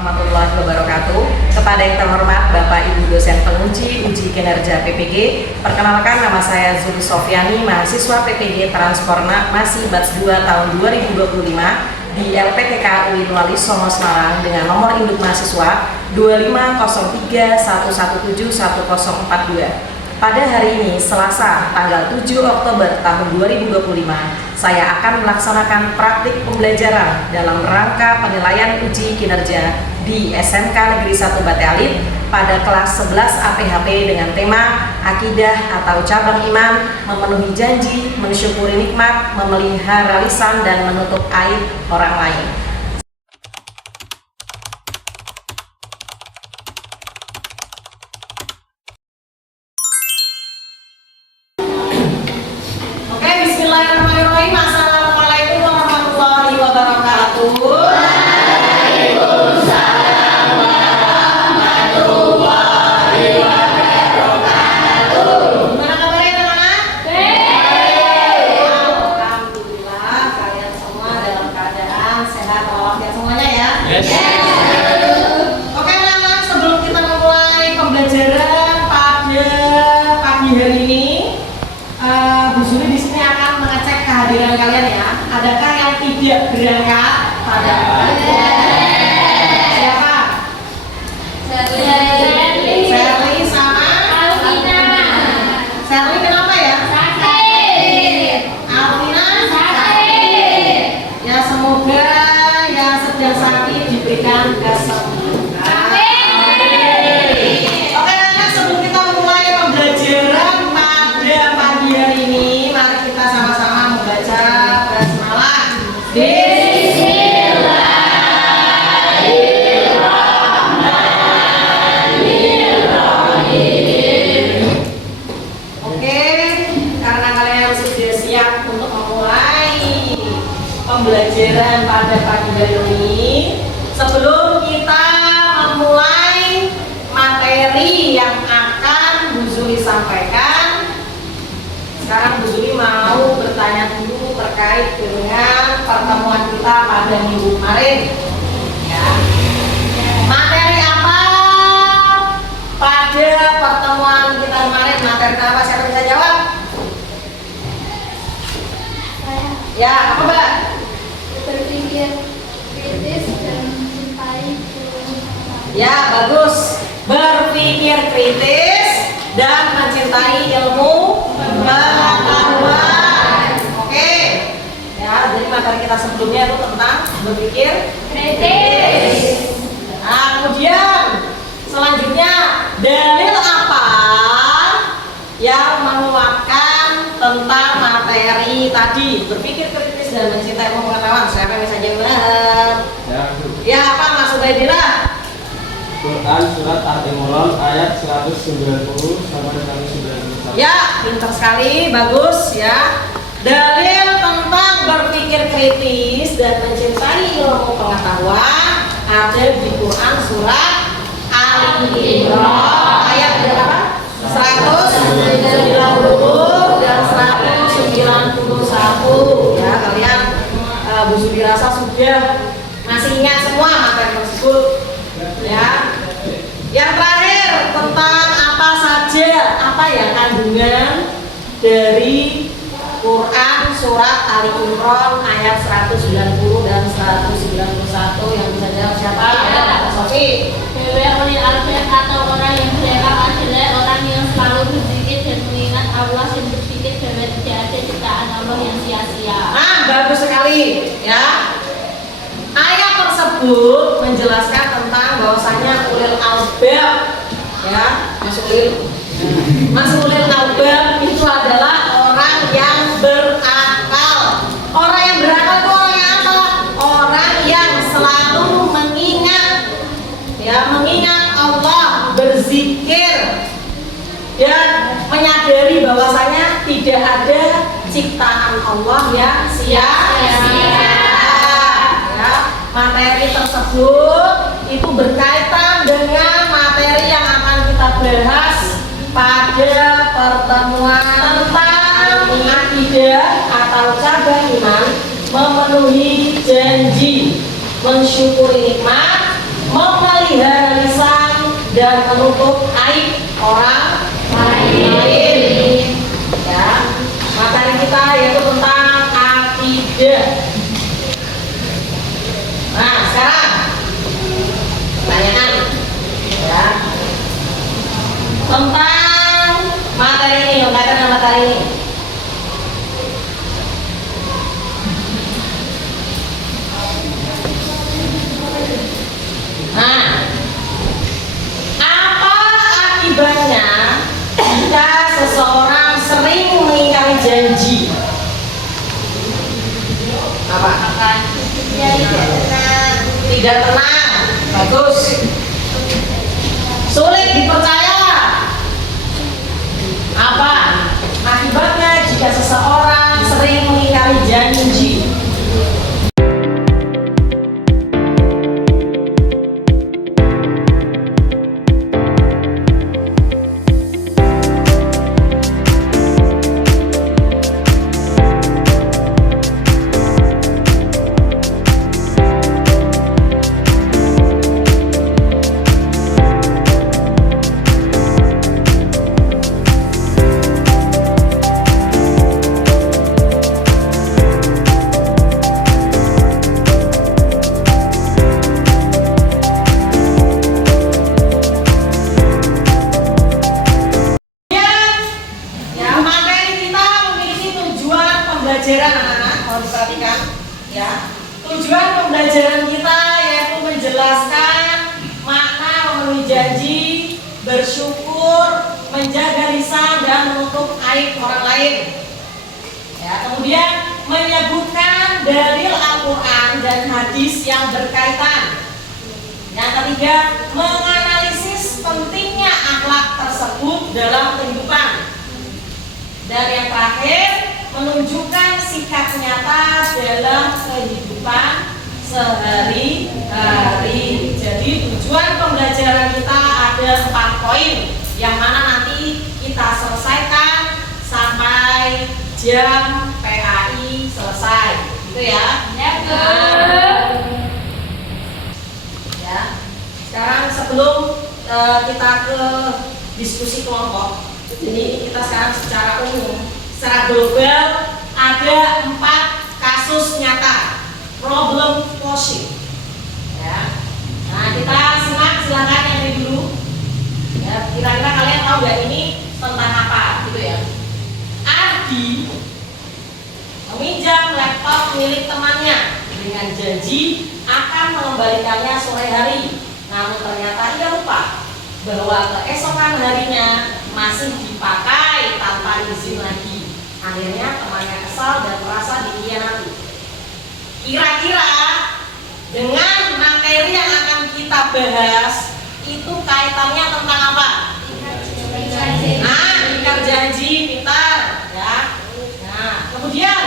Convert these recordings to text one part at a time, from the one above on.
warahmatullahi wabarakatuh. Kepada yang terhormat Bapak Ibu dosen penguji uji kinerja PPG, perkenalkan nama saya Zul Sofyani, mahasiswa PPG Transforma masih batch 2 tahun 2025 di LPTK UIN Wali Songo Semarang dengan nomor induk mahasiswa 25031171042. Pada hari ini, Selasa, tanggal 7 Oktober tahun 2025, saya akan melaksanakan praktik pembelajaran dalam rangka penilaian uji kinerja di SMK Negeri 1 Bate Alit pada kelas 11 APHP dengan tema Akidah atau Cabang Iman, memenuhi janji, mensyukuri nikmat, memelihara lisan, dan menutup aib orang lain. Bismillahirrahmanirrahim. Assalamualaikum warahmatullahi wabarakatuh. Waalaikumsalam warahmatullahi wabarakatuh. Gimana kabarnya teman-teman? Baik. Alhamdulillah kalian semua dalam keadaan sehat walafiat semuanya ya. Yes. Oke teman-teman, sebelum kita memulai pembelajaran pada pagi hari ini, Bu Zuli di sini akan mengecek kehadiran kalian ya. Adakah yang tidak berangkat pada siapa? Sherly sama Alvina. Sherly kenapa ya? Sakit. Alvina sakit. Ya semoga yang sedang sakit diberikan kesembuhan. Oke, sebelum kita mulai pembelajaran pada pagi hari ini, mari kita sama-sama membaca basmalah. Bismillahirrahmanirrahim. Oke, karena kalian sudah siap untuk memulai pembelajaran pada pagi hari ini, sebelum kita memulai materi yang akan Bu Zuli sampaikan, sekarang Bu Zuli mau bertanya dulu terkait dengan pertemuan kita pada minggu kemarin ya. Materi apa pada pertemuan kita kemarin? Materi apa? Siapa bisa jawab? Ya, apa Mbak? Berpikir kritis dan mencintai ilmu. Ya, bagus. Berpikir kritis dan mencintai ilmu pengetahuan. Oke. Ya, jadi materi kita sebelumnya itu tentang berpikir kritis. Nah, kemudian selanjutnya dalil apa yang menguatkan tentang materi tadi berpikir kritis dan mencintai ilmu pengetahuan? Siapa yang bisa jawab? Ya, apa Mas Ubaidillah? Quran surat Al-Imran ayat 190 sampai 191. Ya, pintar sekali, bagus ya. Dalil tentang berpikir kritis dan mencintai ilmu pengetahuan ada di Quran surat Al-Imran ayat berapa? 190 dan 191 ya. Kalian Bu Zuli rasa sudah masih ingat semua materi tersebut ya. Yang terakhir tentang apa saja, apa ya kandungan dari Quran surat Ali Imran ayat 190 dan 191 yang bisa jawab siapa? Ya. Sofi. Ulil albab atau orang yang berakal adalah orang yang selalu berzikir dan mengingat Allah dan berpikir bahwa tidak ada ciptaan Allah yang sia-sia. Nah, bagus sekali ya. Ayat tersebut menjelaskan tentang bahwasanya ulil albab ya, Mas ulil albab itu adalah orang yang berakal. Orang yang berakal itu orang yang apa? Orang yang selalu mengingat ya, mengingat Allah, berzikir dan menyadari bahwasanya tidak ada ciptaan Allah yang sia-sia. Materi tersebut itu berkaitan dengan materi yang akan kita bahas pada pertemuan tentang akidah atau cabang iman, memenuhi janji, mensyukuri nikmat, memelihara lisan dan menutup aib orang lain. Ya, materi kita yaitu tentang akidah. Nah, sekarang pertanyaan ya tentang materi ini, berkaitan dengan materi ini. Nah, apa akibatnya jika seseorang sering mengingkari janji? Apa? Tidak tenang. Bagus. Sulit dipercaya. Apa akibatnya jika seseorang sering mengingkari janji? Pembelajaran anak-anak harus perhatikan ya. Tujuan pembelajaran kita yaitu menjelaskan makna memenuhi janji, bersyukur, menjaga lisan dan menutup aib orang lain. Ya, kemudian menyebutkan dalil Al-Qur'an dan hadis yang berkaitan. Yang ketiga, menganalisis pentingnya akhlak tersebut dalam kehidupan. Dan yang terakhir, menunjukkan sikap nyata dalam kehidupan sehari-hari. Jadi tujuan pembelajaran kita ada 4 poin yang mana nanti kita selesaikan sampai jam PAI selesai. Gitu ya. Ya, ya. Sekarang sebelum kita ke diskusi kelompok, jadi kita sekarang secara umum, secara global ada 4 kasus nyata problem posing. Ya. Nah, kita simak, silakan yang ini dulu. Ya, kira-kira kalian tahu nggak ini tentang apa, gitu ya? Ardi meminjam laptop milik temannya dengan janji akan mengembalikannya sore hari. Namun ternyata ia lupa bahwa keesokan harinya masih dipakai tanpa izin lagi. Akhirnya temannya kesal dan merasa dikhianati. Kira-kira dengan materi yang akan kita bahas itu kaitannya tentang apa? Nah, ingkar janji, pintar ya. Nah, kemudian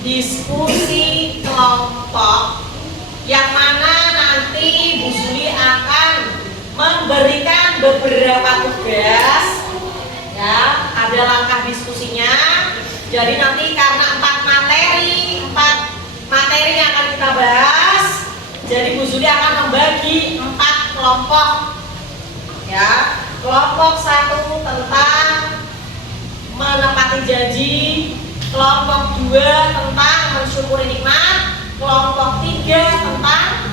diskusi kelompok yang mana nanti Bu Zuli akan memberikan beberapa tugas ya, ada langkah diskusinya. Jadi nanti karena 4 materi yang akan kita bahas, jadi Bu Zuli akan membagi 4 kelompok ya. Kelompok 1 tentang menepati janji, kelompok 2 tentang mensyukuri nikmat, kelompok 3 tentang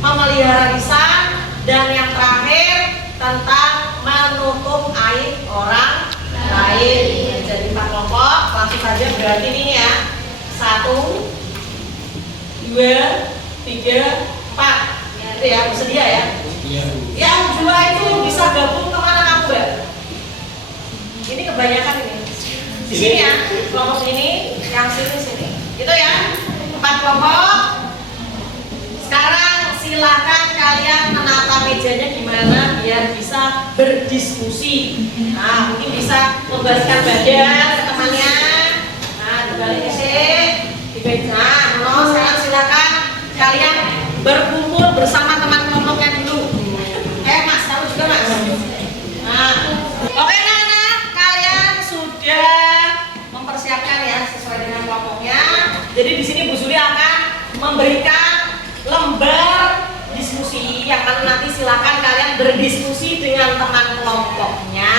memelihara lisan, dan yang terakhir tentang menutup aib orang lain. Jadi 4 kelompok, langsung saja berarti ini ya. 1, 2, 3, 4. Itu ya, bersedia ya. Yang 2 itu bisa gabung kemana kamu, Mbak? Ini kebanyakan ini. Di sini ya, kelompok ini, yang sini. Itu ya, 4 kelompok. Sekarang silakan kalian menata mejanya gimana biar bisa berdiskusi. Nah, mungkin bisa membalikkan badan ke temannya. Nah, dibalik sih. Nah, sekarang silakan kalian berkumpul bersama teman kelompoknya dulu. Mas, kamu juga Mas. Nah, oke anak-anak, kalian sudah mempersiapkan ya sesuai dengan kelompoknya. Jadi di sini Bu Suli akan memberikan lembar diskusi yang nanti silakan kalian berdiskusi dengan teman kelompoknya.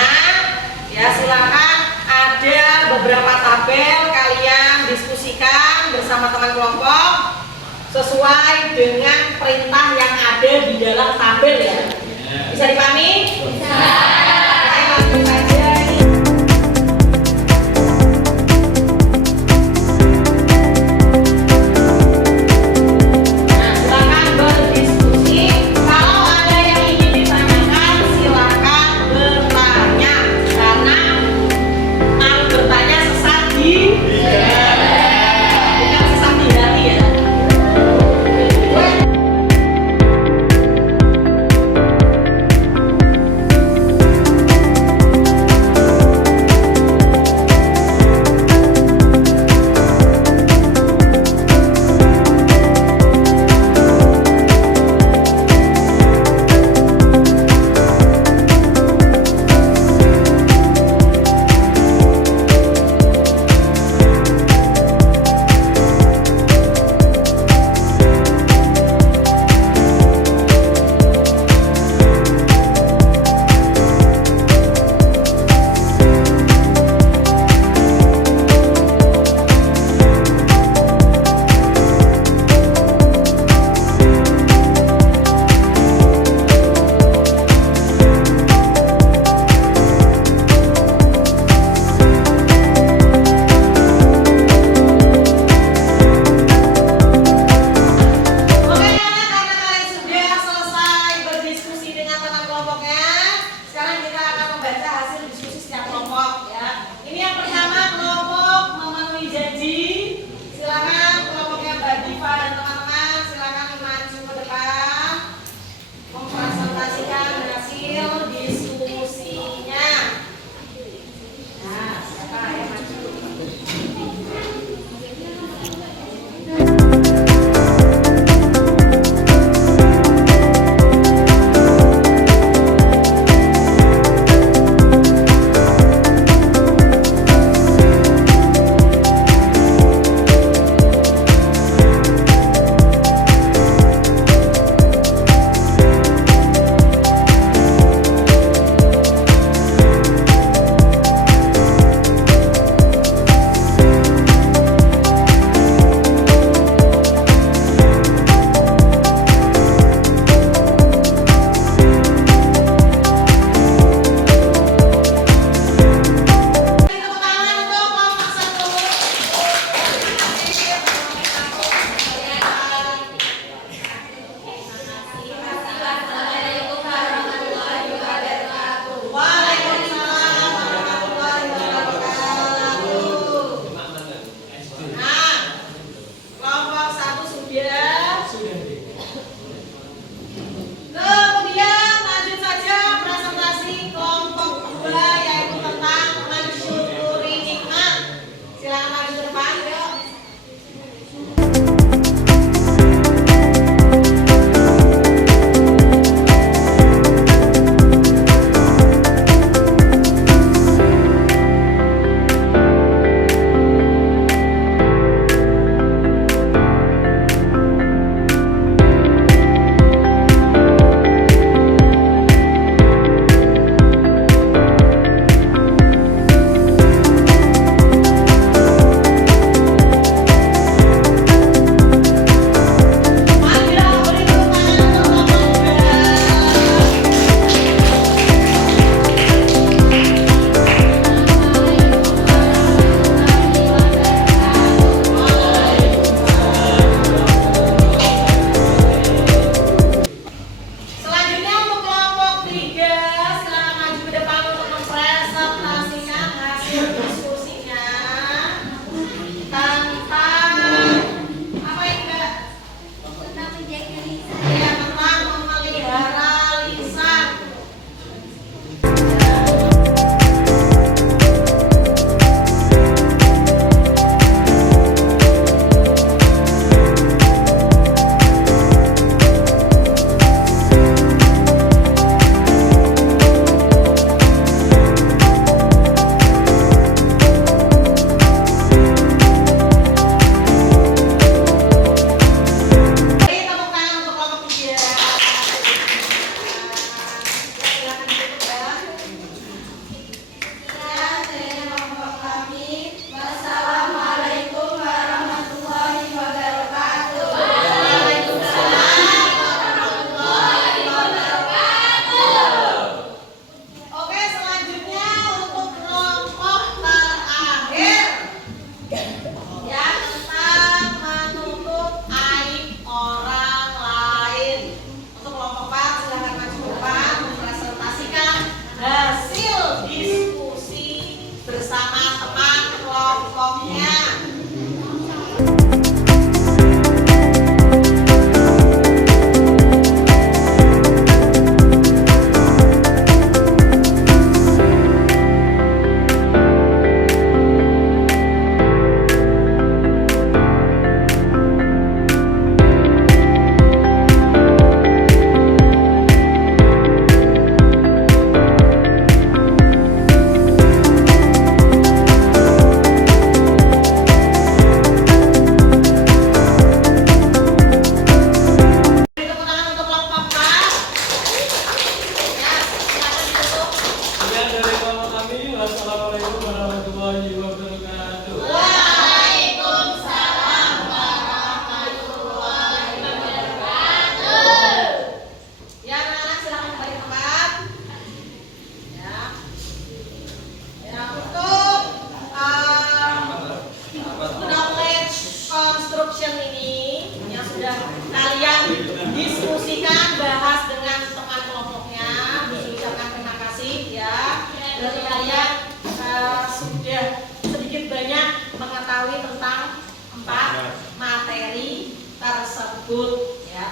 Ya, silakan ada beberapa tabel kalian diskusikan bersama teman kelompok sesuai dengan perintah yang ada di dalam tabel ya. Bisa dipahami? Bisa. Langsung saja. Nah, silakan berdiskusi. Kalau ada yang ingin ditanyakan, silakan bertanya. Karena kalau bertanya sesat di bukan sesat di hati ya.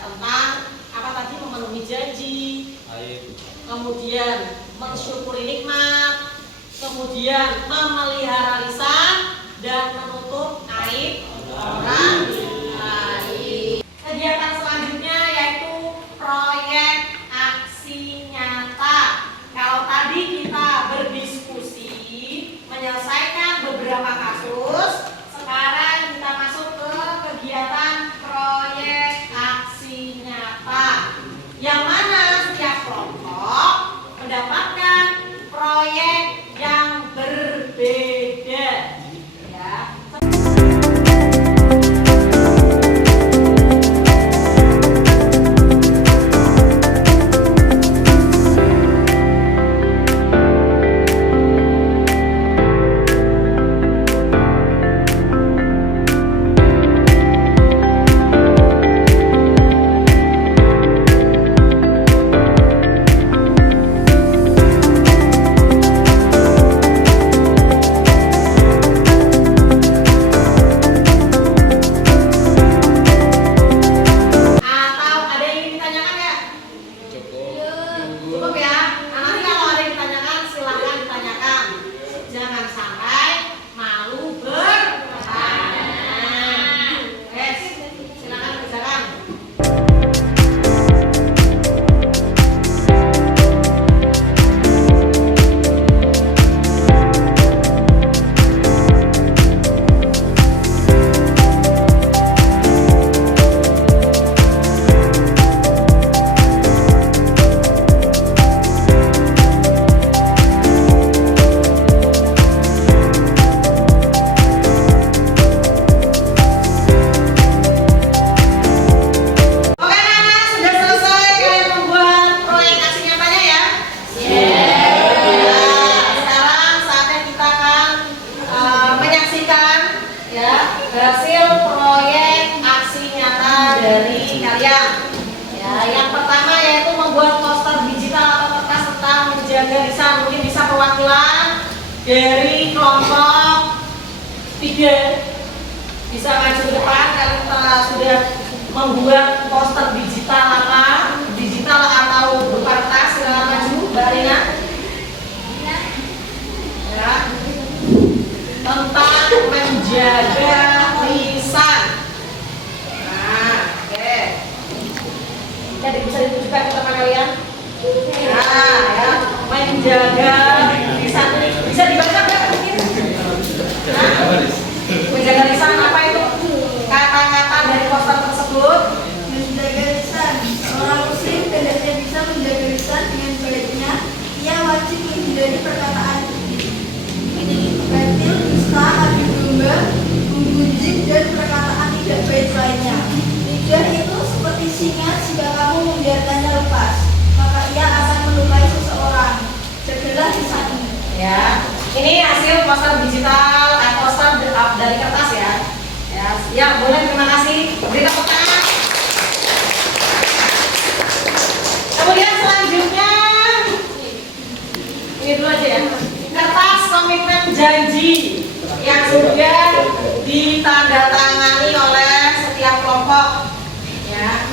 tentang apa tadi? Memenuhi janji, kemudian mensyukuri nikmat, kemudian memelihara lisan dan menutup aib orang lain. Kegiatan selanjutnya yaitu proyek aksi nyata. Kalau tadi kita berdiskusi menyelesaikan beberapa kasus, sekarang kita masuk ke kegiatan proyek aksi nyata, yang mana setiap kelompok mendapatkan proyek yang berbeda, ya. Hasil proyek aksi nyata dari kalian. Ya, yang pertama yaitu membuat poster digital atau kertas tentang menjaga lisan. Mungkin bisa perwakilan dari kelompok 3 bisa maju ke depan kalau kita sudah membuat poster digital atau berupa kertas. Silakan maju, Mbak Rina. Ya. Tentang menjaga lisan. Nah, oke. Jadi bisa ditunjukkan ke teman kalian. Nah, ya, menjaga lisan. Bisa dibaca nggak mungkin? Nah, menjaga lisan apa itu? Kata-kata dari poster tersebut. Menjaga lisan. Seorang muslim hendaknya bisa menjaga lisan dengan baiknya. Ia wajib menghindari perkataan batil, dusta, adu domba, menggunjing, dan perkataan tidak baik lainnya. Lidah itu seperti singa, jika kamu membiarkannya lepas, maka ia akan melukai seseorang. Jagalah lisanmu. Ya, ini hasil poster digital, poster dari kertas ya. Ya, boleh, terima kasih. Beri tepuk tangan. Kemudian selanjutnya, ini dulu aja ya. Kertas komitmen janji yang sudah ditandatangani oleh setiap kelompok. Ya,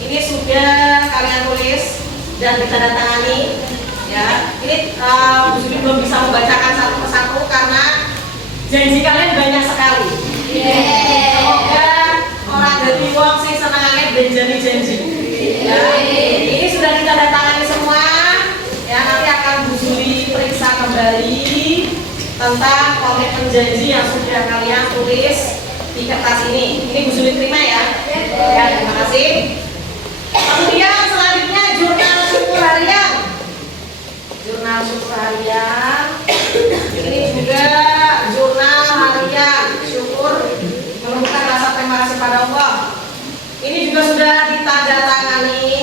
ini sudah kalian tulis dan ditandatangani. Ya, ini Bu Sudi belum bisa membacakan satu persatu karena janji kalian banyak sekali. Semoga orang dari wong sing senengane janji. Ya, ini sudah ditandatangani semua. Ya, nanti akan Bu Sudi periksa kembali tentang komitmen janji yang sudah kalian tulis di kertas ini. Ini Bu Sudi terima ya. Ya, terima kasih. Kemudian selanjutnya jurnal syukur harian. Jurnal syukur harian. Ini juga jurnal harian syukur menumbuhkan rasa terima kasih pada Allah. Ini juga sudah ditandatangani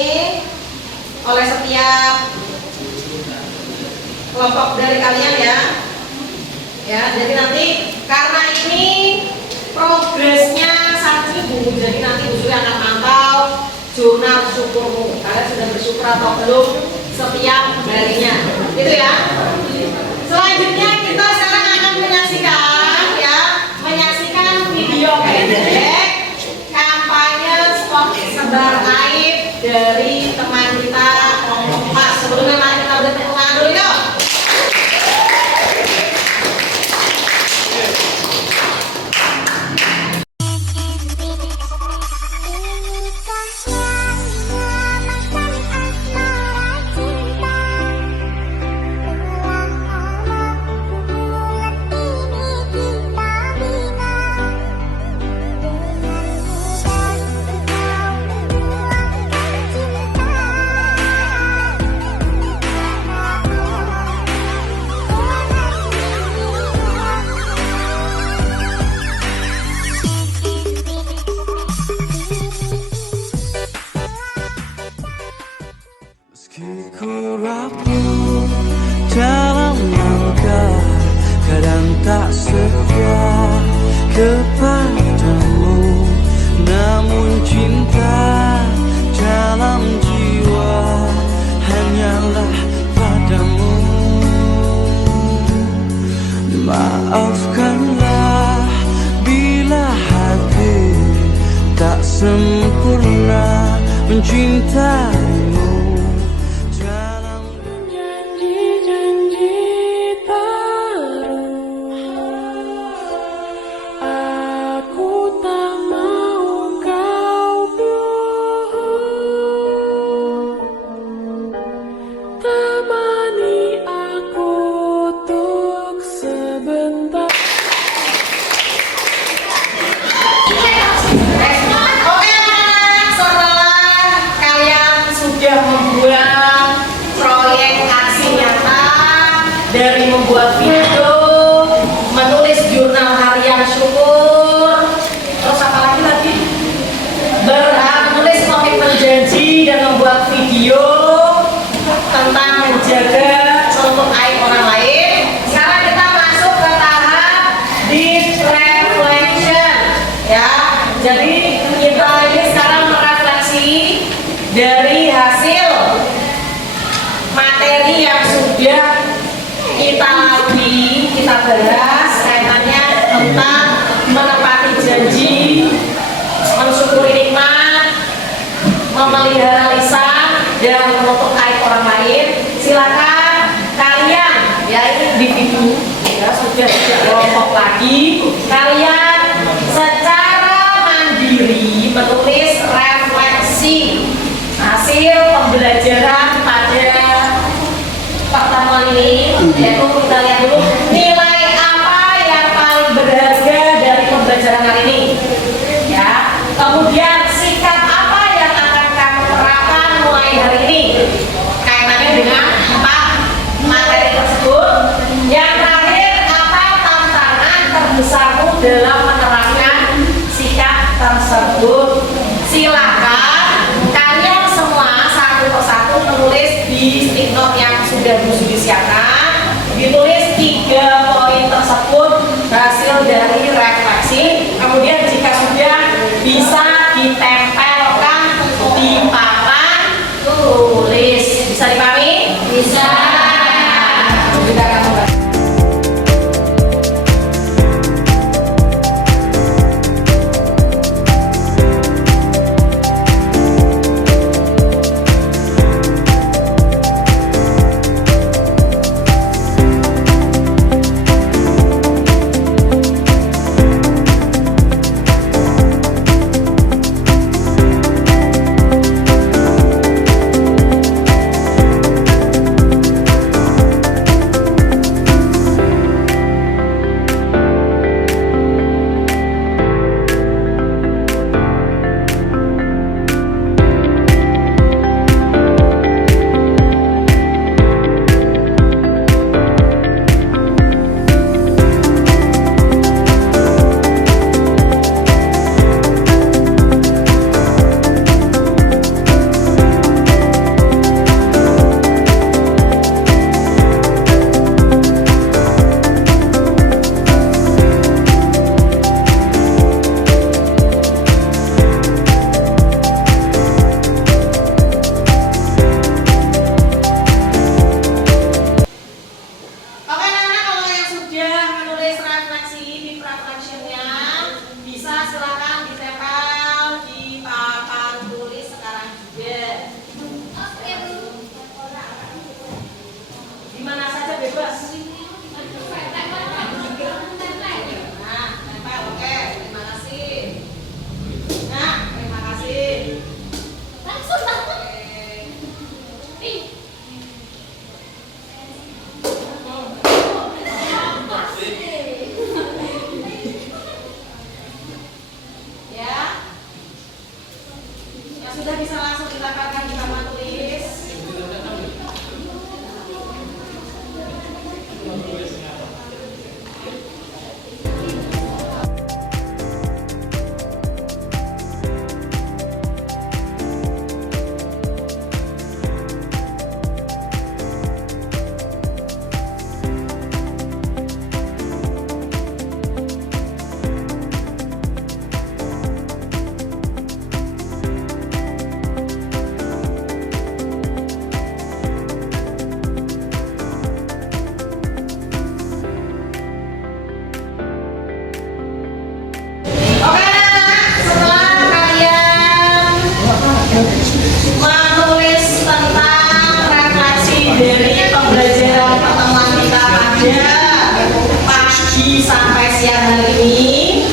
oleh setiap kelompok dari kalian ya. Ya, jadi nanti karena ini progresnya 1 minggu, jadi nanti Bu Suri akan mantau jurnal syukurmu. Kalian sudah bersyukur atau belum setiap harinya. Gitu ya. Selanjutnya kita sekarang akan menyaksikan video pendek kampanye stop sebar aib dari teman kita kelompok 4. Sebelumnya mari kita beri tepuk tangan dulu yuk. Meski ku rapuh dalam langkah, kadang tak setia kepadamu, namun cinta dalam jiwa hanyalah padamu. Maafkanlah bila hati tak sempurna mencintaimu. Dari membuat video, menulis jurnal harian syukur, terus apa lagi? Menulis komitmen janji dan membuat video tentang menjaga untuk aib orang lain. Sekarang kita masuk ke tahap deep reflection, ya. Jadi kita ini sekarang merefleksi dari hasil materi yang sudah kita bahas kaitannya tentang menepati janji, mensyukuri nikmat, memelihara lisan, dan menutup aib orang lain. Silakan kalian, ya ini individu, ya sudah tidak kelompok lagi, kalian secara mandiri menulis refleksi hasil pembelajaran pada pertemuan ini, yaitu kita lihat dulu nilai apa yang paling berharga dari pembelajaran hari ini, ya. Kemudian sikap apa yang akan kamu terapkan mulai hari ini kaitannya dengan materi tersebut. Yang terakhir, apa tantangan terbesarmu dalam menerapkan sikap tersebut. Silakan kalian semua satu persatu menulis dapatkan di papan tulis. Oke anak-anak, setelah kalian menulis tentang refleksi dari pembelajaran pertemuan kita pada pagi sampai siang hari ini,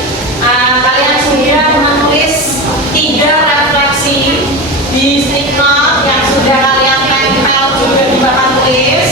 kalian sudah menulis 3 refleksi di stick note yang sudah kalian tempel juga di papan tulis.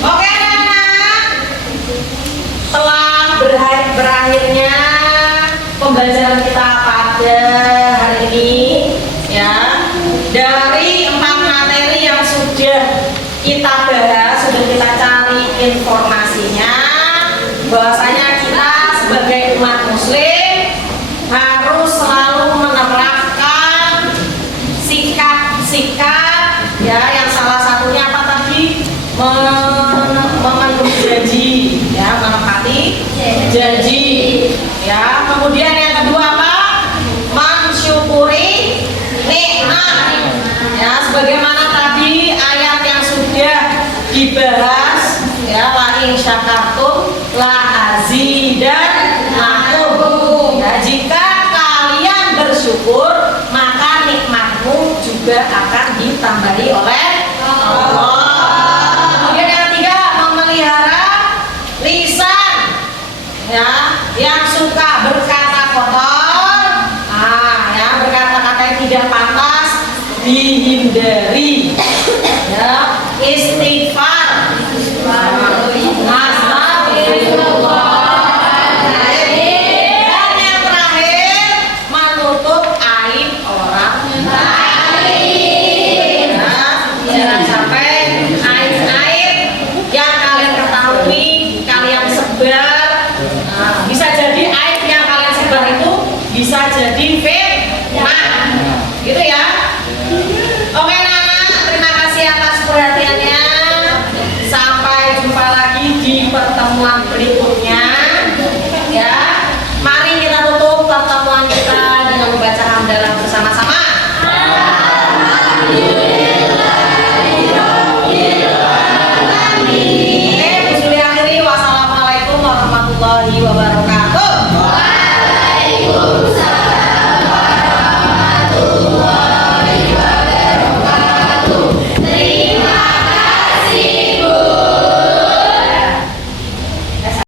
Oke anak-anak, telah berakhirnya pembelajaran kita pada hari ini ya. Dari 4 materi yang sudah kita bahas, sudah kita cari informasinya, bahwasanya kita sebagai umat muslim harus selalu menerapkan sikap-sikap ya, yang salah satunya apa tadi? Memenuhi janji ya, menepati janji ya. Kemudian yang kedua apa? Mensyukuri nikmat ya, sebagaimana tadi ayat yang sudah dibahas ya, la in syakartum la azidannakum ya, jika kalian bersyukur maka nikmatmu juga akan ditambahi oleh Allah.